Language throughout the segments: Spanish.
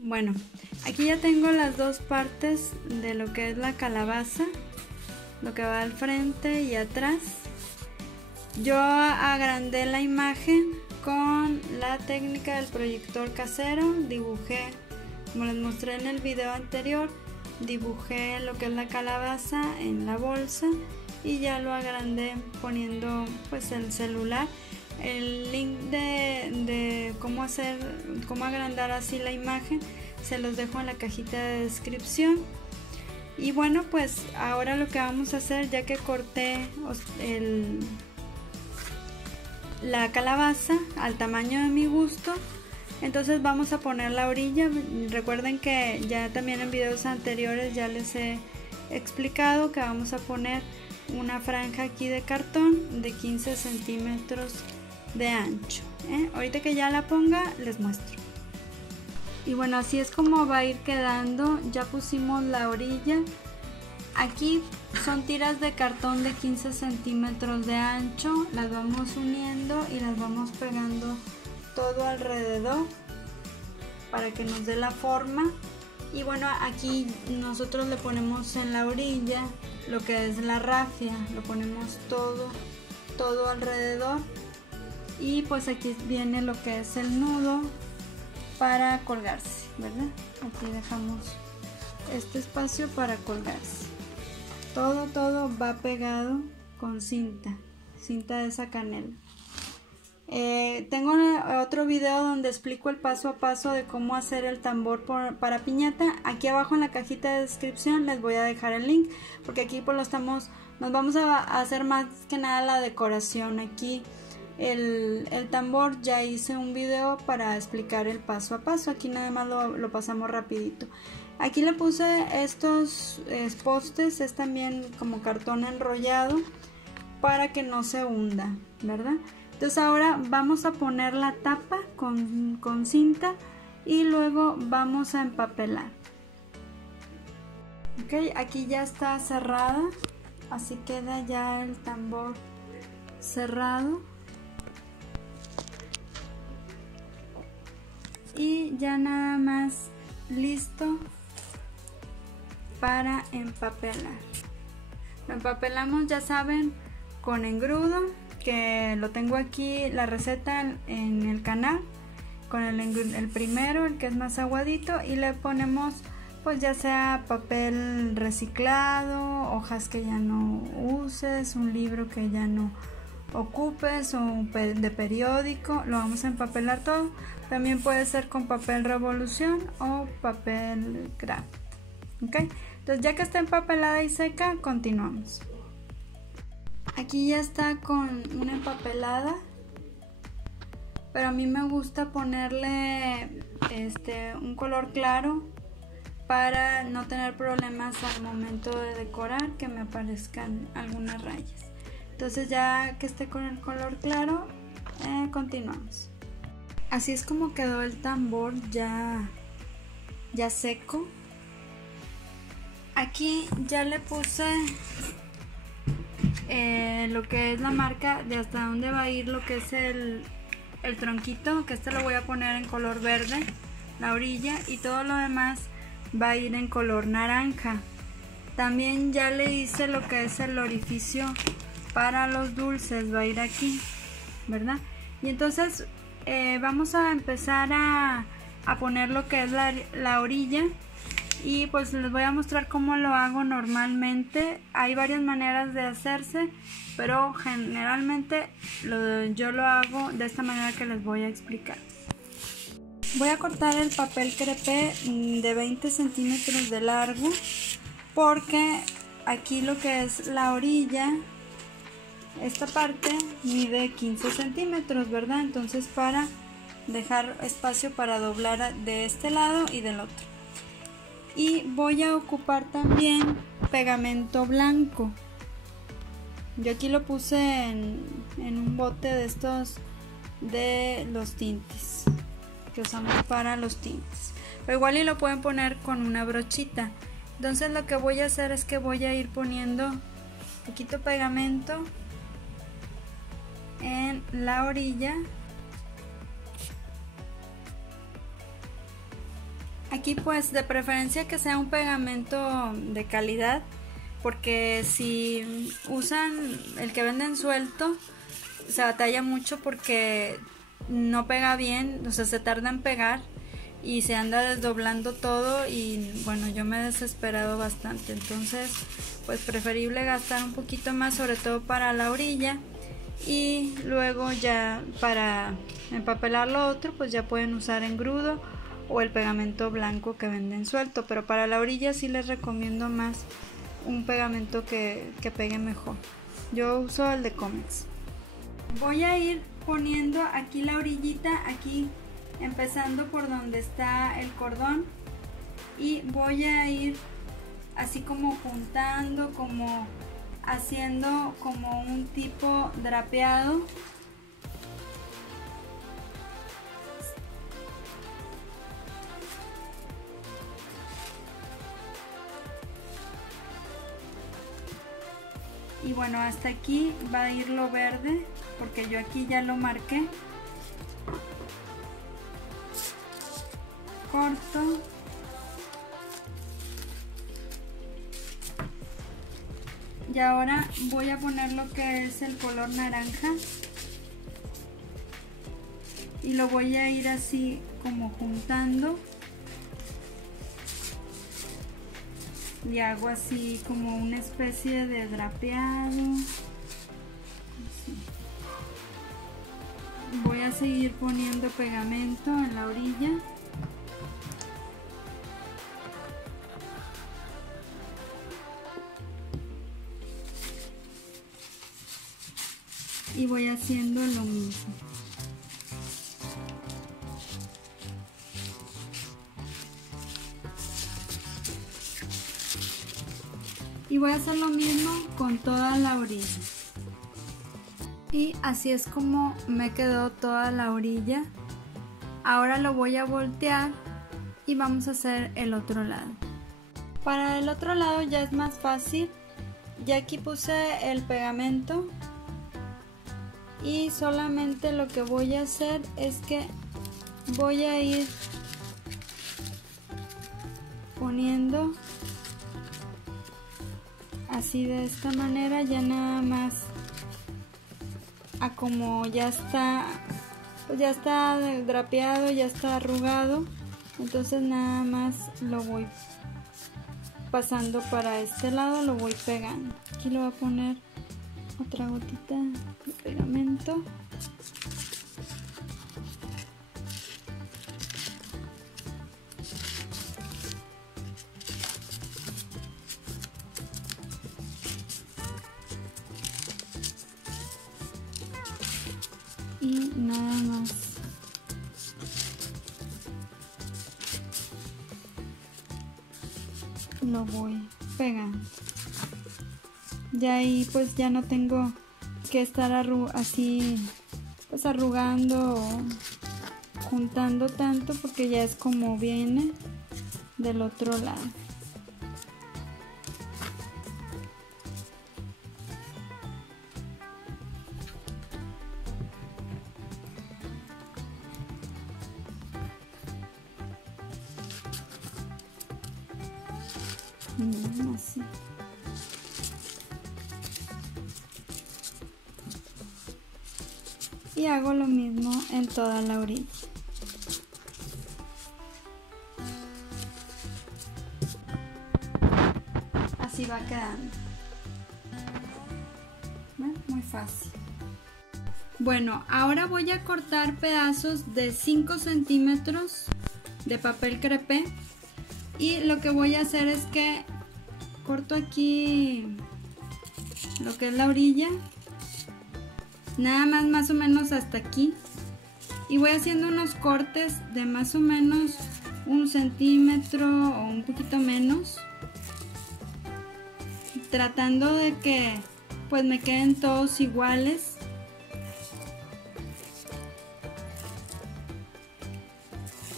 Bueno, aquí ya tengo las dos partes de lo que es la calabaza, lo que va al frente y atrás. Yo agrandé la imagen con la técnica del proyector casero, dibujé, como les mostré en el video anterior, dibujé lo que es la calabaza en la bolsa y ya lo agrandé poniendo pues el celular. El link de cómo agrandar así la imagen se los dejo en la cajita de descripción. Y bueno, pues ahora lo que vamos a hacer, ya que corté la calabaza al tamaño de mi gusto, entonces vamos a poner la orilla. Recuerden que ya también en videos anteriores ya les he explicado que vamos a poner una franja aquí de cartón de 15 centímetros de ancho. Ahorita que ya la ponga les muestro. Y bueno, así es como va a ir quedando. Ya pusimos la orilla. Aquí son tiras de cartón de 15 centímetros de ancho. Las vamos uniendo y las vamos pegando todo alrededor para que nos dé la forma. Y bueno, aquí nosotros le ponemos en la orilla lo que es la rafia, lo ponemos todo alrededor. Y pues aquí viene lo que es el nudo para colgarse, ¿verdad? Aquí dejamos este espacio para colgarse. Todo va pegado con cinta de esa canela. Tengo otro video donde explico el paso a paso de cómo hacer el tambor para piñata. Aquí abajo en la cajita de descripción les voy a dejar el link, porque aquí pues nos vamos a hacer más que nada la decoración. Aquí el tambor ya hice un video para explicar el paso a paso. Aquí nada más lo pasamos rapidito. Aquí le puse estos postes, es también como cartón enrollado para que no se hunda, ¿verdad? Entonces ahora vamos a poner la tapa con cinta y luego vamos a empapelar. Ok, aquí ya está cerrada, así queda ya el tambor cerrado. Y ya nada más listo para empapelar. Lo empapelamos, ya saben, con engrudo, que lo tengo aquí la receta en el canal, con el primero, el que es más aguadito, y le ponemos pues ya sea papel reciclado, hojas que ya no uses, un libro que ya no ocupes o de periódico. Lo vamos a empapelar todo. También puede ser con papel revolución o papel craft. Ok, entonces ya que está empapelada y seca, continuamos. Aquí ya está con una empapelada, pero a mí me gusta ponerle un color claro para no tener problemas al momento de decorar, que me aparezcan algunas rayas. Entonces ya que esté con el color claro, continuamos. Así es como quedó el tambor ya seco. Aquí ya le puse lo que es la marca de hasta dónde va a ir lo que es el tronquito, que lo voy a poner en color verde, la orilla, y todo lo demás va a ir en color naranja. También ya le hice lo que es el orificio para los dulces, va a ir aquí, ¿verdad? Y entonces vamos a empezar a poner lo que es la orilla, y pues les voy a mostrar cómo lo hago normalmente. Hay varias maneras de hacerse, pero generalmente yo lo hago de esta manera que les voy a explicar. Voy a cortar el papel crepé de 20 centímetros de largo, porque aquí lo que es la orilla, esta parte mide 15 centímetros, ¿verdad? Entonces para dejar espacio para doblar de este lado y del otro. Y voy a ocupar también pegamento blanco. Yo aquí lo puse en un bote de estos de los tintes que usamos para los tintes, pero igual y lo pueden poner con una brochita. Entonces lo que voy a hacer es que voy a ir poniendo poquito pegamento en la orilla Aquí pues de preferencia que sea un pegamento de calidad, porque si usan el que venden suelto se batalla mucho porque no pega bien, o sea, se tarda en pegar y se anda desdoblando todo y bueno, yo me he desesperado bastante. Entonces pues preferible gastar un poquito más, sobre todo para la orilla, y luego ya para empapelar lo otro pues ya pueden usar engrudo o el pegamento blanco que venden suelto, pero para la orilla sí les recomiendo más un pegamento que pegue mejor. Yo uso el de Comex. Voy a ir poniendo aquí la orillita, aquí empezando por donde está el cordón, y voy a ir así como juntando, como haciendo como un tipo drapeado. Y bueno, hasta aquí va a ir lo verde, porque yo aquí ya lo marqué. Corto. Y ahora voy a poner lo que es el color naranja. Y lo voy a ir así como juntando. Y hago así como una especie de drapeado. Así. Voy a seguir poniendo pegamento en la orilla. Y voy haciendo lo mismo. Y voy a hacer lo mismo con toda la orilla. Y así es como me quedó toda la orilla. Ahora lo voy a voltear y vamos a hacer el otro lado. Para el otro lado ya es más fácil. Ya aquí puse el pegamento. Y solamente lo que voy a hacer es que voy a ir poniendo así de esta manera, ya nada más a como ya está, pues ya está drapeado, ya está arrugado, entonces nada más lo voy pasando para este lado, lo voy pegando. Aquí le voy a poner otra gotita de pegamento. Y nada más lo voy pegando. Ya ahí pues ya no tengo que estar así pues arrugando o juntando tanto, porque ya es como viene del otro lado. Así. Y hago lo mismo en toda la orilla. Así va quedando. ¿Ven? Muy fácil. Bueno, ahora voy a cortar pedazos de 5 centímetros de papel crepé. Y lo que voy a hacer es que corto aquí lo que es la orilla, nada más o menos hasta aquí, y voy haciendo unos cortes de más o menos 1 centímetro o un poquito menos, tratando de que pues me queden todos iguales.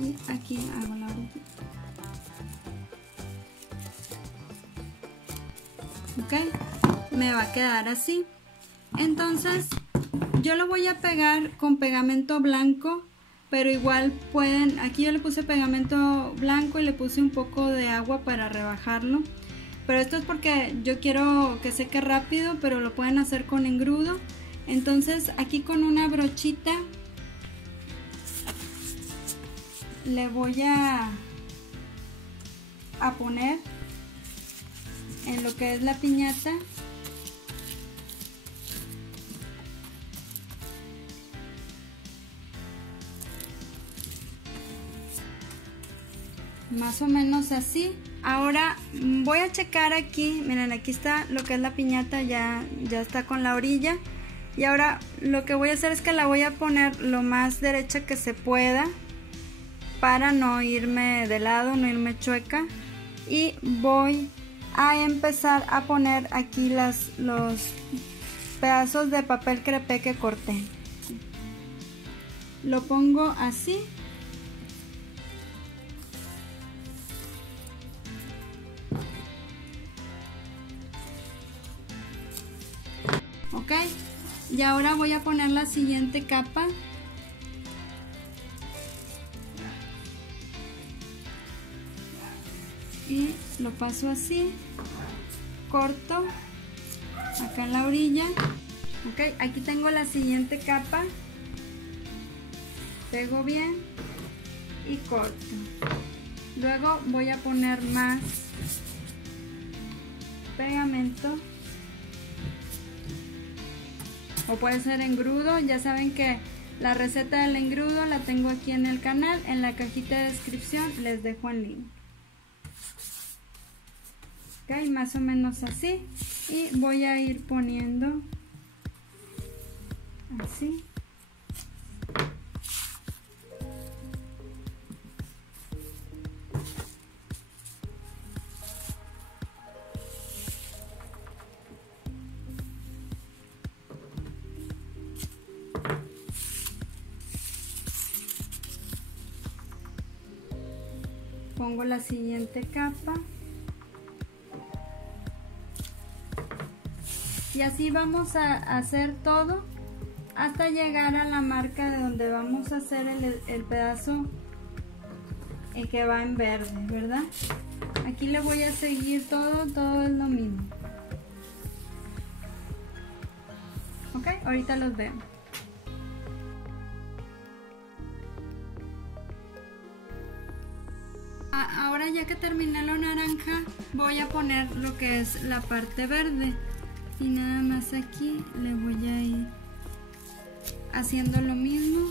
Y aquí hago la orilla. Ok, me va a quedar así. Entonces yo lo voy a pegar con pegamento blanco, pero igual pueden, aquí yo le puse pegamento blanco y le puse un poco de agua para rebajarlo, pero esto es porque yo quiero que seque rápido, pero lo pueden hacer con engrudo. Entonces aquí con una brochita le voy a poner en lo que es la piñata más o menos así. Ahora voy a checar aquí, miren, aquí está lo que es la piñata, ya está con la orilla. Y ahora lo que voy a hacer es que la voy a poner lo más derecha que se pueda para no irme de lado, no irme chueca. Y voy a empezar a poner aquí los pedazos de papel crepé que corté. Lo pongo así. Ok, y ahora voy a poner la siguiente capa. Y lo paso así, corto acá en la orilla. Ok, aquí tengo la siguiente capa, pego bien y corto. Luego voy a poner más pegamento, o puede ser engrudo. Ya saben que la receta del engrudo la tengo aquí en el canal, en la cajita de descripción les dejo el link. Ok, más o menos así, y voy a ir poniendo así. Pongo la siguiente capa. Y así vamos a hacer todo hasta llegar a la marca de donde vamos a hacer el pedazo que va en verde, ¿verdad? Aquí le voy a seguir todo es lo mismo. Ok, ahorita los veo. Ahora ya que terminé lo naranja, voy a poner lo que es la parte verde. Y nada más aquí le voy a ir haciendo lo mismo.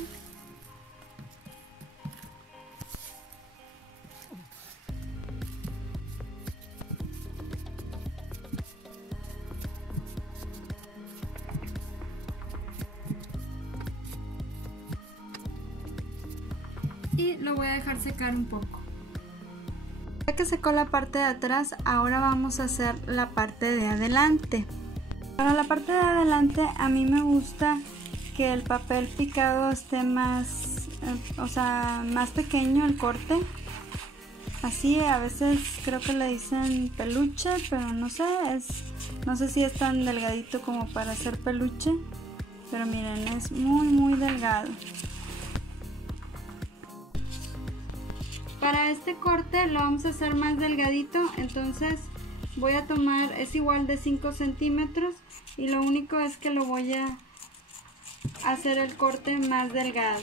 Y lo voy a dejar secar un poco. Ya que secó la parte de atrás, ahora vamos a hacer la parte de adelante. Para la parte de adelante a mí me gusta que el papel picado esté más, más pequeño el corte. Así, a veces creo que le dicen peluche, pero no sé si es tan delgadito como para hacer peluche. Pero miren, es muy delgado. Para este corte lo vamos a hacer más delgadito, entonces voy a tomar, es igual de 5 centímetros, y lo único es que lo voy a hacer el corte más delgado,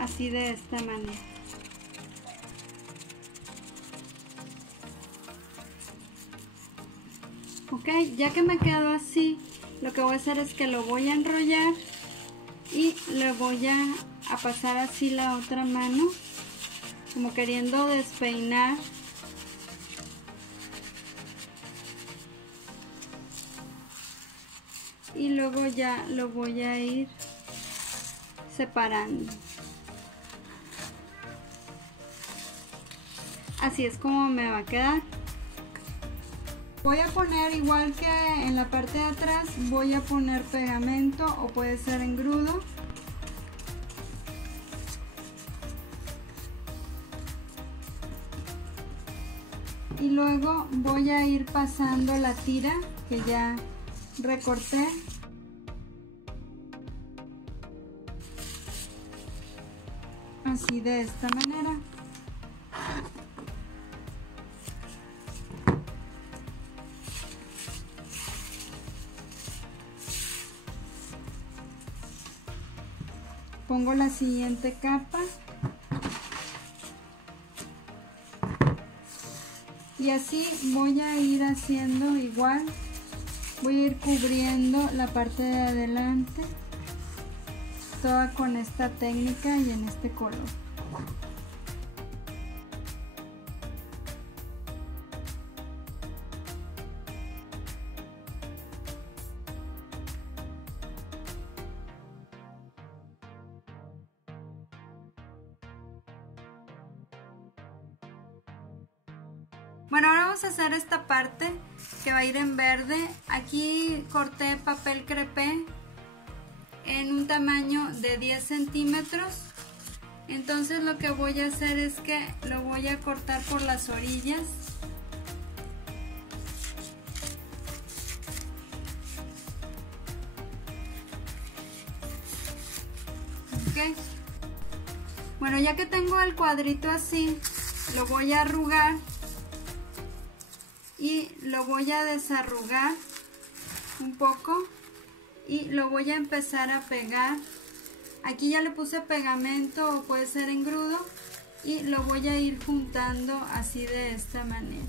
así de esta manera. Ok, ya que me quedó así, lo que voy a hacer es que lo voy a enrollar y le voy a pasar así la otra mano, como queriendo despeinar. Y luego ya lo voy a ir separando. Así es como me va a quedar. Voy a poner, igual que en la parte de atrás, voy a poner pegamento o puede ser engrudo. Y luego voy a ir pasando la tira que ya recorté. así de esta manera. Pongo la siguiente capa y así voy a ir haciendo igual. Voy a ir cubriendo la parte de adelante toda con esta técnica y en este color. Bueno, ahora vamos a hacer esta parte que va a ir en verde. Aquí corté papel crepé en un tamaño de 10 centímetros. Entonces lo que voy a hacer es que lo voy a cortar por las orillas. Ok. Bueno, ya que tengo el cuadrito así, lo voy a arrugar. Y lo voy a desarrugar un poco y lo voy a empezar a pegar. Aquí ya le puse pegamento o puede ser engrudo y lo voy a ir juntando así de esta manera.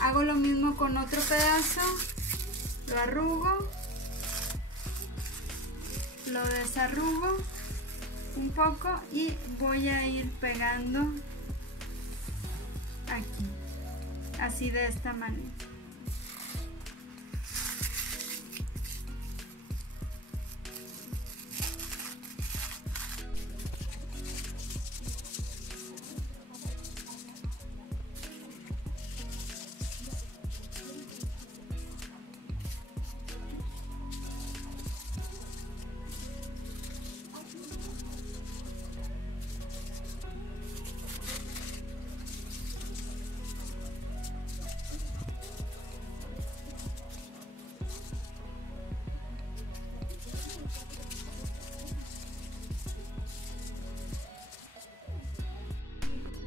Hago lo mismo con otro pedazo, lo arrugo, lo desarrugo un poco y voy a ir pegando aquí. Así de esta manera.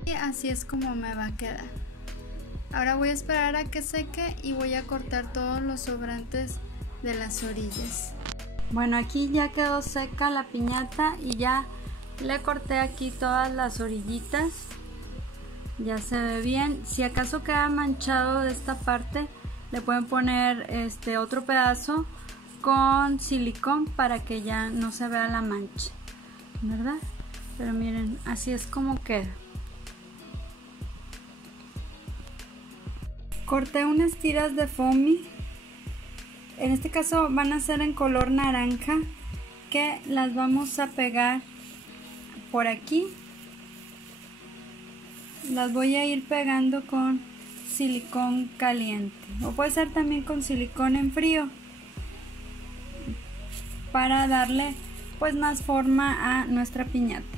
Y así es como me va a quedar. Ahora voy a esperar a que seque y voy a cortar todos los sobrantes de las orillas. Bueno, aquí ya quedó seca la piñata y ya le corté aquí todas las orillitas. Ya se ve bien. Si acaso queda manchado de esta parte, le pueden poner otro pedazo con silicón para que ya no se vea la mancha, ¿verdad? Pero miren, así es como queda. Corté unas tiras de foamy, en este caso van a ser en color naranja, que las vamos a pegar por aquí. Las voy a ir pegando con silicón caliente o puede ser también con silicón en frío para darle pues más forma a nuestra piñata.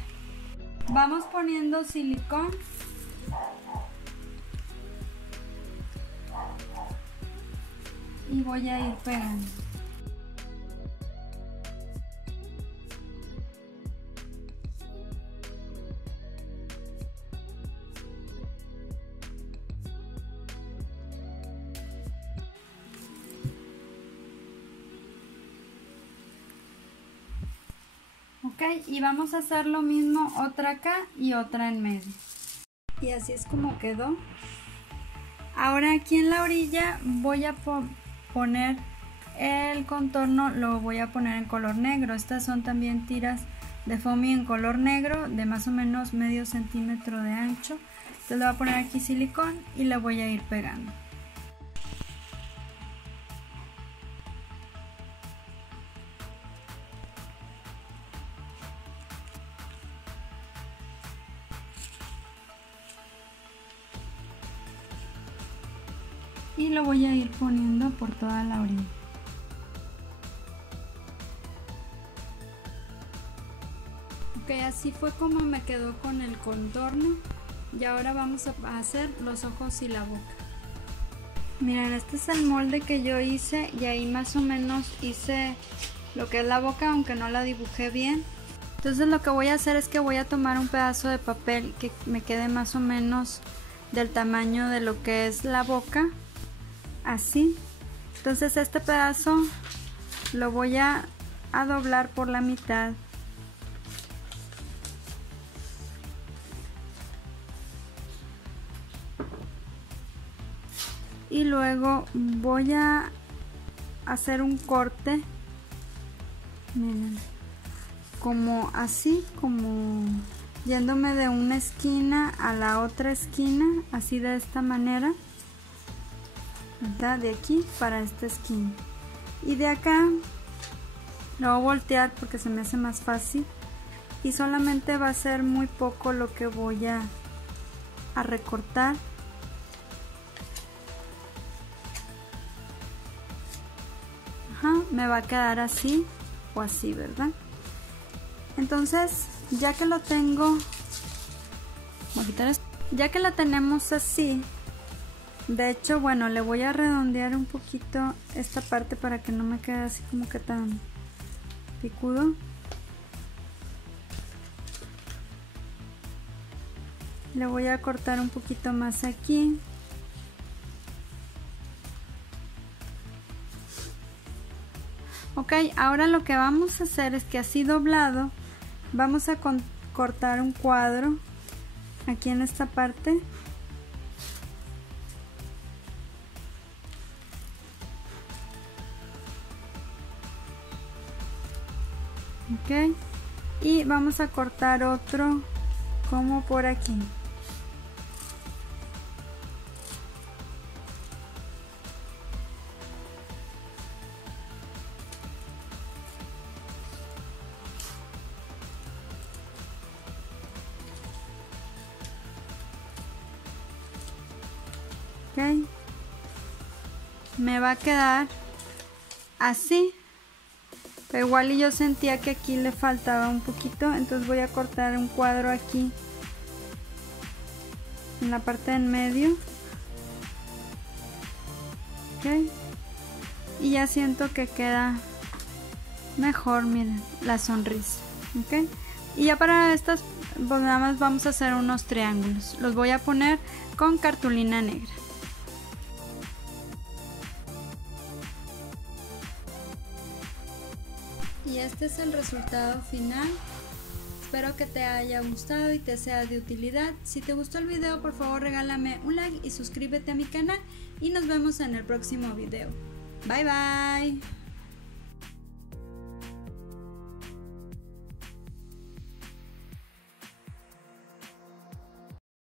Vamos poniendo silicón. Y voy a ir pegando. Ok, y vamos a hacer lo mismo, otra acá y otra en medio. Y así es como quedó. Ahora aquí en la orilla voy a poner el contorno, lo voy a poner en color negro. Estas son también tiras de foamy en color negro de más o menos medio centímetro de ancho. Entonces le voy a poner aquí silicón y le voy a ir pegando. Y lo voy a ir poniendo por toda la orilla. Ok, así fue como me quedó con el contorno. Y ahora vamos a hacer los ojos y la boca. Miren, este es el molde que yo hice y ahí más o menos hice lo que es la boca, aunque no la dibujé bien. Entonces lo que voy a hacer es que voy a tomar un pedazo de papel que me quede más o menos del tamaño de lo que es la boca, así. Entonces este pedazo lo voy a doblar por la mitad. Y luego voy a hacer un corte, miren, como así, como yéndome de una esquina a la otra esquina, así de esta manera, ¿verdad? De aquí para esta esquina, y de acá lo voy a voltear porque se me hace más fácil, y solamente va a ser muy poco lo que voy a recortar. Me va a quedar así o así, ¿verdad? Entonces, ya que lo tengo, voy a quitar esto. Ya que la tenemos así, de hecho, bueno, le voy a redondear un poquito esta parte para que no me quede así como que tan picudo. Le voy a cortar un poquito más aquí. Ok, ahora lo que vamos a hacer es que así doblado vamos a cortar un cuadro aquí en esta parte. Ok, y vamos a cortar otro como por aquí. Okay. Me va a quedar así, pero igual y yo sentía que aquí le faltaba un poquito, entonces voy a cortar un cuadro aquí en la parte en medio. Okay. Y ya siento que queda mejor, miren, la sonrisa. Okay. Y ya para estas, pues nada más vamos a hacer unos triángulos, los voy a poner con cartulina negra. Y este es el resultado final. Espero que te haya gustado y te sea de utilidad. Si te gustó el video, por favor regálame un like y suscríbete a mi canal. Y nos vemos en el próximo video. Bye bye.